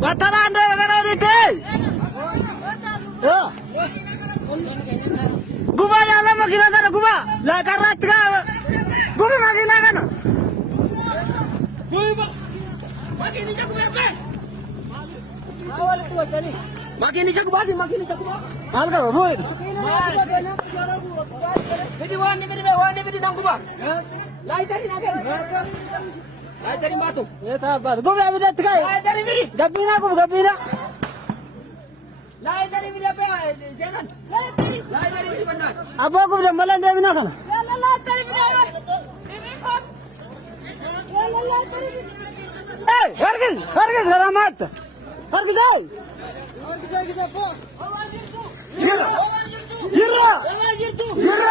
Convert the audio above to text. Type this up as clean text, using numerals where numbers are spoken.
Batal anda negara ini. Guma jalan makin ada guma. Lah karat ka. Guma makin ada na. Guma. Makin ni jago berapa? Awal tu aja ni. Makin ni jago basi, makin ni jago. Hal ka roy. Bidi wani bidi nang guma. Lai tadi nagen. Lai tadi batu. Ya tabat. Guma bidi tkai. Lai tadi bidi. Gabina gum gabina. Lai tadi bidi apa? Jangan. Lai tadi bidi benar. Apa aku dah malam dah bina kan? Lai tadi bidi apa? Ini kom. Lai tadi bidi. Eh, hargis selamat. Hargis ay. Hargis ay kita po. Gira. Gira. Gira.